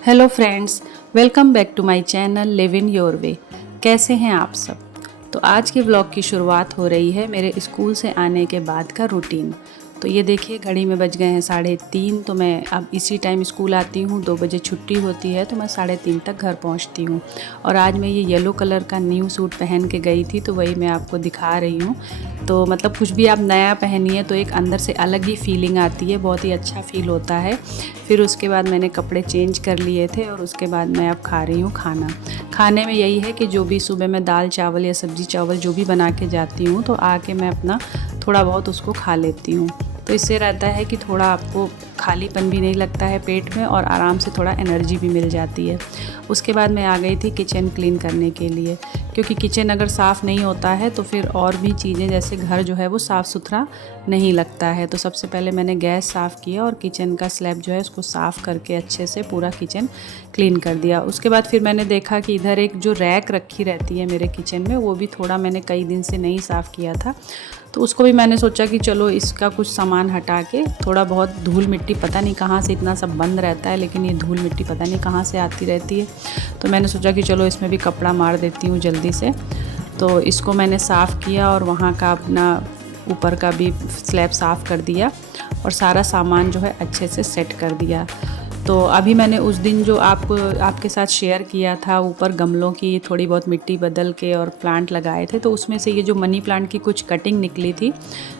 Hello friends, welcome back to my channel live in your way. कैसे हैं आप सब? तो आज के व्लॉग की शुरुआत हो रही है मेरे स्कूल से आने के बाद का रूटीन। तो ये देखिए, घड़ी में बज गए हैं 3:30। तो मैं अब इसी टाइम स्कूल आती हूँ, 2 बजे छुट्टी होती है, तो मैं 3:30 तक घर पहुँचती हूँ। और आज मैं ये येलो कलर का न्यू सूट पहन के गई थी, तो वही मैं आपको दिखा रही हूँ। तो मतलब कुछ भी आप नया पहनिए तो एक अंदर से अलग ही फीलिंग आती है, बहुत ही अच्छा फील होता है। फिर उसके बाद मैंने कपड़े चेंज कर लिए थे और उसके बाद मैं अब खा रही हूँ खाना। खाने में यही है कि जो भी सुबह मैं दाल चावल या सब्ज़ी चावल जो भी बना के जाती हूँ, तो आके मैं अपना थोड़ा बहुत उसको खा लेती हूँ। तो इससे रहता है कि थोड़ा आपको खालीपन भी नहीं लगता है पेट में और आराम से थोड़ा एनर्जी भी मिल जाती है। उसके बाद मैं आ गई थी किचन क्लीन करने के लिए, क्योंकि किचन अगर साफ़ नहीं होता है तो फिर और भी चीज़ें जैसे घर जो है वो साफ़ सुथरा नहीं लगता है। तो सबसे पहले मैंने गैस साफ़ किया और किचन का स्लैब जो है उसको साफ़ करके अच्छे से पूरा किचन क्लीन कर दिया। उसके बाद फिर मैंने देखा कि इधर एक जो रैक रखी रहती है मेरे किचन में, वो भी थोड़ा मैंने कई दिन से नहीं साफ़ किया था। तो उसको भी मैंने सोचा कि चलो इसका कुछ सामान हटा के, थोड़ा बहुत धूल मिट्टी पता नहीं कहाँ से इतना सब बंद रहता है, लेकिन ये धूल मिट्टी पता नहीं कहाँ से आती रहती है। तो मैंने सोचा कि चलो इसमें भी कपड़ा मार देती हूँ जल्दी से। तो इसको मैंने साफ़ किया और वहाँ का अपना ऊपर का भी स्लैब साफ़ कर दिया और सारा सामान जो है अच्छे से सेट कर दिया। तो अभी मैंने उस दिन जो आपके साथ शेयर किया था, ऊपर गमलों की थोड़ी बहुत मिट्टी बदल के और प्लांट लगाए थे, तो उसमें से ये जो मनी प्लांट की कुछ कटिंग निकली थी,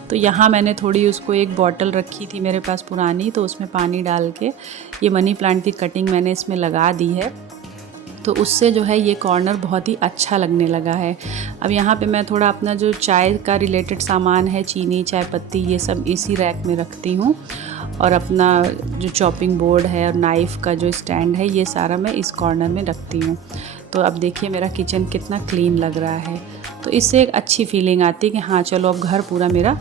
तो यहाँ मैंने थोड़ी उसको, एक बॉटल रखी थी मेरे पास पुरानी, तो उसमें पानी डाल के ये मनी प्लांट की कटिंग मैंने इसमें लगा दी है। तो उससे जो है ये कॉर्नर बहुत ही अच्छा लगने लगा है। अब यहाँ पे मैं थोड़ा अपना जो चाय का रिलेटेड सामान है, चीनी, चाय पत्ती, ये सब इसी रैक में रखती हूँ। और अपना जो चॉपिंग बोर्ड है और नाइफ़ का जो स्टैंड है, ये सारा मैं इस कॉर्नर में रखती हूँ। तो अब देखिए मेरा किचन कितना क्लीन लग रहा है। तो इससे एक अच्छी फीलिंग आती है कि हाँ चलो अब घर पूरा मेरा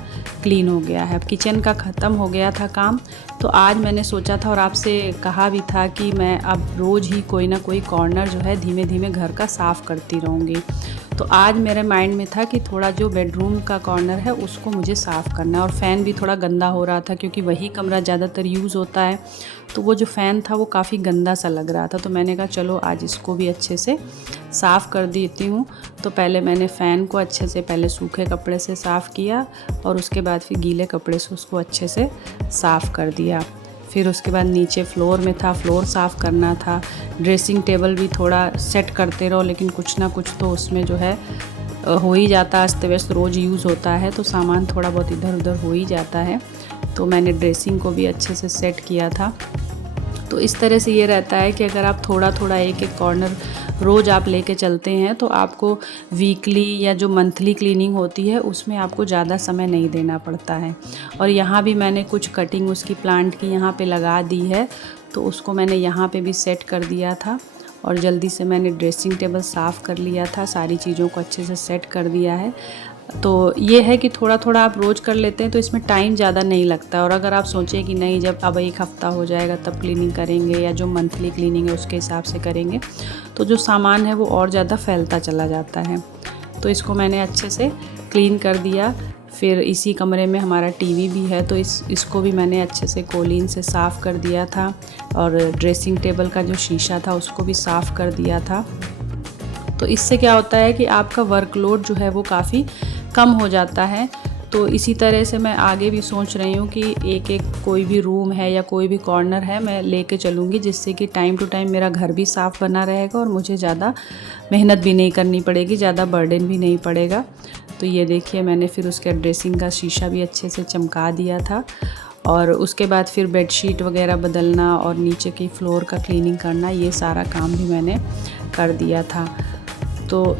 क्लीन हो गया है। अब किचन का ख़त्म हो गया था काम। तो आज मैंने सोचा था और आपसे कहा भी था कि मैं अब रोज़ ही कोई ना कोई कॉर्नर जो है धीमे धीमे घर का साफ़ करती रहूँगी। तो आज मेरे माइंड में था कि थोड़ा जो बेडरूम का कॉर्नर है उसको मुझे साफ़ करना है। और फ़ैन भी थोड़ा गंदा हो रहा था, क्योंकि वही कमरा ज़्यादातर यूज़ होता है, तो वो जो फ़ैन था वो काफ़ी गंदा सा लग रहा था। तो मैंने कहा चलो आज इसको भी अच्छे से साफ़ कर देती हूँ। तो पहले मैंने फ़ैन को अच्छे से पहले सूखे कपड़े से साफ़ किया और उसके बाद फिर गीले कपड़े से उसको अच्छे से साफ़ कर दिया। फिर उसके बाद नीचे फ्लोर में था, फ्लोर साफ़ करना था। ड्रेसिंग टेबल भी थोड़ा सेट करते रहो, लेकिन कुछ ना कुछ तो उसमें जो है हो ही जाता, अस्त व्यस्त रोज़ यूज़ होता है, तो सामान थोड़ा बहुत इधर उधर हो ही जाता है। तो मैंने ड्रेसिंग को भी अच्छे से सेट किया था। तो इस तरह से ये रहता है कि अगर आप थोड़ा थोड़ा एक एक कॉर्नर रोज़ आप लेके चलते हैं, तो आपको वीकली या जो मंथली क्लीनिंग होती है उसमें आपको ज़्यादा समय नहीं देना पड़ता है। और यहाँ भी मैंने कुछ कटिंग उसकी प्लांट की यहाँ पे लगा दी है, तो उसको मैंने यहाँ पे भी सेट कर दिया था। और जल्दी से मैंने ड्रेसिंग टेबल साफ़ कर लिया था, सारी चीज़ों को अच्छे से सेट कर दिया है। तो ये है कि थोड़ा थोड़ा आप रोज़ कर लेते हैं तो इसमें टाइम ज़्यादा नहीं लगता। और अगर आप सोचें कि नहीं, जब अब 1 हफ़्ता हो जाएगा तब क्लीनिंग करेंगे, या जो मंथली क्लीनिंग है उसके हिसाब से करेंगे, तो जो सामान है वो और ज़्यादा फैलता चला जाता है। तो इसको मैंने अच्छे से क्लीन कर दिया। फिर इसी कमरे में हमारा टीवी भी है, तो इसको भी मैंने अच्छे से कोलीन से साफ़ कर दिया था। और ड्रेसिंग टेबल का जो शीशा था उसको भी साफ़ कर दिया था। तो इससे क्या होता है कि आपका वर्कलोड जो है वो काफ़ी कम हो जाता है। तो इसी तरह से मैं आगे भी सोच रही हूँ कि एक एक कोई भी रूम है या कोई भी कॉर्नर है मैं लेके चलूँगी, जिससे कि टाइम टू टाइम मेरा घर भी साफ़ बना रहेगा और मुझे ज़्यादा मेहनत भी नहीं करनी पड़ेगी, ज़्यादा बर्डन भी नहीं पड़ेगा। तो ये देखिए, मैंने फिर उसके ड्रेसिंग का शीशा भी अच्छे से चमका दिया था। और उसके बाद फिर बेडशीट वगैरह बदलना और नीचे की फ्लोर का क्लीनिंग करना, ये सारा काम भी मैंने कर दिया था। तो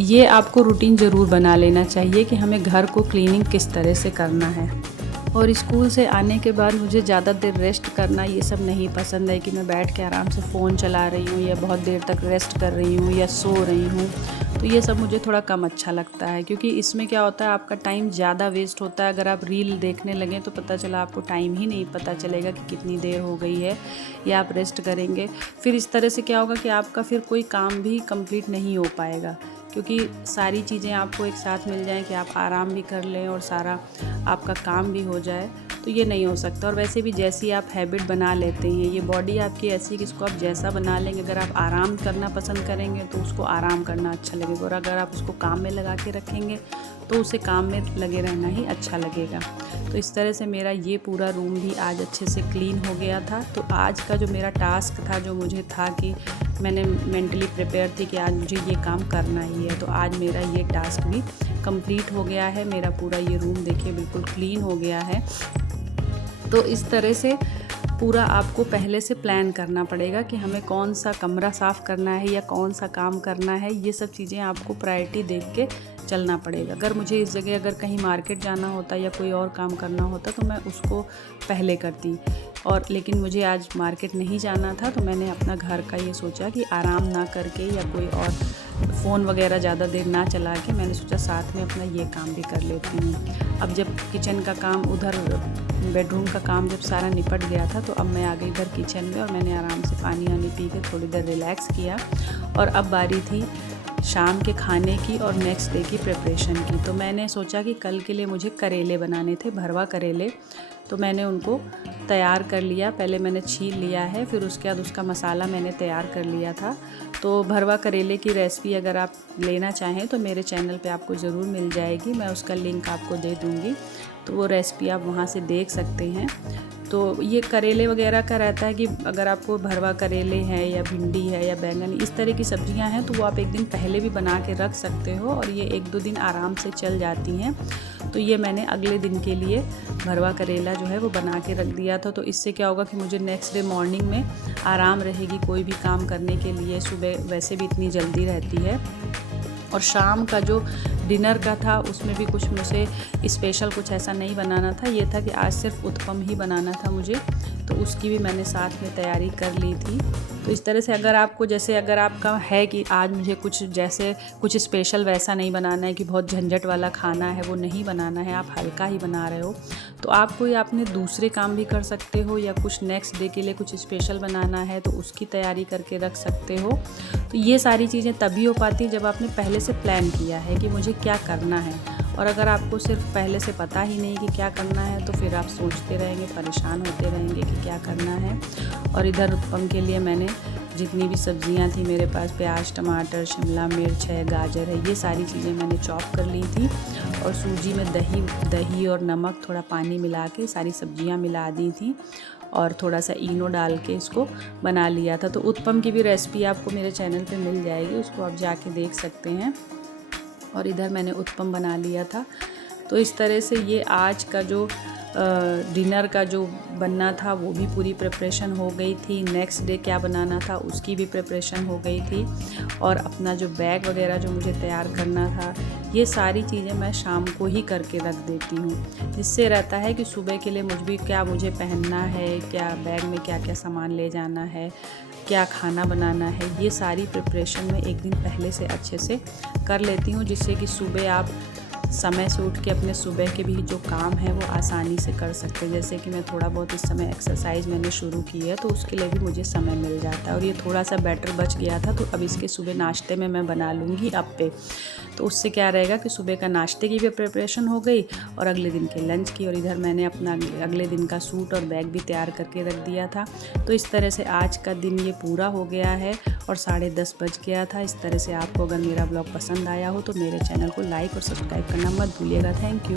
ये आपको रूटीन ज़रूर बना लेना चाहिए कि हमें घर को क्लीनिंग किस तरह से करना है। और स्कूल से आने के बाद मुझे ज़्यादा देर रेस्ट करना ये सब नहीं पसंद है, कि मैं बैठ के आराम से फ़ोन चला रही हूँ या बहुत देर तक रेस्ट कर रही हूँ या सो रही हूँ। तो ये सब मुझे थोड़ा कम अच्छा लगता है, क्योंकि इसमें क्या होता है, आपका टाइम ज़्यादा वेस्ट होता है। अगर आप रील देखने लगें तो पता चला आपको टाइम ही नहीं पता चलेगा कि कितनी देर हो गई है, या आप रेस्ट करेंगे। फिर इस तरह से क्या होगा कि आपका फिर कोई काम भी कंप्लीट नहीं हो पाएगा, क्योंकि सारी चीज़ें आपको एक साथ मिल जाएं कि आप आराम भी कर लें और सारा आपका काम भी हो जाए। तो ये नहीं हो सकता। और वैसे भी जैसी आप हैबिट बना लेते हैं, ये बॉडी आपकी ऐसी कि इसको आप जैसा बना लेंगे, अगर आप आराम करना पसंद करेंगे तो उसको आराम करना अच्छा लगेगा, और अगर आप उसको काम में लगा के रखेंगे तो उसे काम में लगे रहना ही अच्छा लगेगा। तो इस तरह से मेरा ये पूरा रूम भी आज अच्छे से क्लीन हो गया था। तो आज का जो मेरा टास्क था, जो मुझे था कि मैंने मेंटली प्रिपेयर थी कि आज मुझे ये काम करना ही है, तो आज मेरा ये टास्क भी कंप्लीट हो गया है। मेरा पूरा ये रूम देखिए बिल्कुल क्लीन हो गया है। तो इस तरह से पूरा आपको पहले से प्लान करना पड़ेगा कि हमें कौन सा कमरा साफ़ करना है या कौन सा काम करना है। ये सब चीज़ें आपको प्रायोरिटी देख के चलना पड़ेगा। अगर मुझे इस जगह अगर कहीं मार्केट जाना होता या कोई और काम करना होता तो मैं उसको पहले करती, और लेकिन मुझे आज मार्केट नहीं जाना था, तो मैंने अपना घर का ये सोचा कि आराम ना करके या कोई और फ़ोन वगैरह ज़्यादा देर ना चला के, मैंने सोचा साथ में अपना ये काम भी कर लेती हूँ। अब जब किचन का काम, उधर बेडरूम का काम जब सारा निपट गया था, तो अब मैं आ गई इधर किचन में, और मैंने आराम से पानी वानी पी के थोड़ी देर रिलैक्स किया। और अब बारी थी शाम के खाने की और नेक्स्ट डे की प्रिपरेशन की। तो मैंने सोचा कि कल के लिए मुझे करेले बनाने थे, भरवा करेले। तो मैंने उनको तैयार कर लिया, पहले मैंने छील लिया है, फिर उसके बाद उसका मसाला मैंने तैयार कर लिया था। तो भरवा करेले की रेसिपी अगर आप लेना चाहें तो मेरे चैनल पे आपको ज़रूर मिल जाएगी, मैं उसका लिंक आपको दे दूँगी, तो वो रेसिपी आप वहाँ से देख सकते हैं। तो ये करेले वगैरह का रहता है कि अगर आपको भरवा करेले हैं या भिंडी है या बैंगन, इस तरह की सब्जियां हैं, तो वो आप एक दिन पहले भी बना के रख सकते हो, और ये 1-2 दिन आराम से चल जाती हैं। तो ये मैंने अगले दिन के लिए भरवा करेला जो है वो बना के रख दिया था। तो इससे क्या होगा कि मुझे नेक्स्ट डे मॉर्निंग में आराम रहेगी कोई भी काम करने के लिए। सुबह वैसे भी इतनी जल्दी रहती है। और शाम का जो डिनर का था उसमें भी कुछ मुझे स्पेशल कुछ ऐसा नहीं बनाना था, ये था कि आज सिर्फ उत्पम ही बनाना था मुझे, तो उसकी भी मैंने साथ में तैयारी कर ली थी। तो इस तरह से अगर आपको, जैसे अगर आपका है कि आज मुझे कुछ जैसे कुछ स्पेशल वैसा नहीं बनाना है कि बहुत झंझट वाला खाना है, वो नहीं बनाना है, आप हल्का ही बना रहे हो, तो आप कोई आपने दूसरे काम भी कर सकते हो, या कुछ नेक्स्ट डे के लिए कुछ स्पेशल बनाना है तो उसकी तैयारी करके रख सकते हो। तो ये सारी चीज़ें तभी हो पाती जब आपने पहले से प्लान किया है कि मुझे क्या करना है। और अगर आपको सिर्फ पहले से पता ही नहीं कि क्या करना है, तो फिर आप सोचते रहेंगे, परेशान होते रहेंगे कि क्या करना है। और इधर उत्पम के लिए मैंने जितनी भी सब्जियां थी मेरे पास, प्याज, टमाटर, शिमला मिर्च है, गाजर है, ये सारी चीज़ें मैंने चॉप कर ली थी, और सूजी में दही और नमक, थोड़ा पानी मिला के सारी सब्जियां मिला दी थी, और थोड़ा सा इनो डाल के इसको बना लिया था। तो उत्पम की भी रेसिपी आपको मेरे चैनल पे मिल जाएगी, उसको आप जाके देख सकते हैं। और इधर मैंने उत्पम बना लिया था। तो इस तरह से ये आज का जो डिनर का जो बनना था वो भी पूरी प्रिपरेशन हो गई थी। नेक्स्ट डे क्या बनाना था उसकी भी प्रिपरेशन हो गई थी। और अपना जो बैग वगैरह जो मुझे तैयार करना था, ये सारी चीज़ें मैं शाम को ही करके रख देती हूँ, जिससे रहता है कि सुबह के लिए मुझे पहनना है, क्या बैग में क्या क्या सामान ले जाना है, क्या खाना बनाना है, ये सारी प्रिपरेशन मैं एक दिन पहले से अच्छे से कर लेती हूँ, जिससे कि सुबह आप समय से उठ के अपने सुबह के भी जो काम है वो आसानी से कर सकते हैं। जैसे कि मैं थोड़ा बहुत इस समय एक्सरसाइज मैंने शुरू की है, तो उसके लिए भी मुझे समय मिल जाता है। और ये थोड़ा सा बैटर बच गया था, तो अब इसके सुबह नाश्ते में मैं बना लूँगी अप्पे। तो उससे क्या रहेगा कि सुबह का नाश्ते की भी प्रिपरेशन हो गई और अगले दिन के लंच की। और इधर मैंने अपना अगले दिन का सूट और बैग भी तैयार करके रख दिया था। तो इस तरह से आज का दिन ये पूरा हो गया है और 10:30 बज गया था। इस तरह से आपको अगर मेरा ब्लॉग पसंद आया हो तो मेरे चैनल को लाइक और सब्सक्राइब करना मत भूलिएगा। Thank you.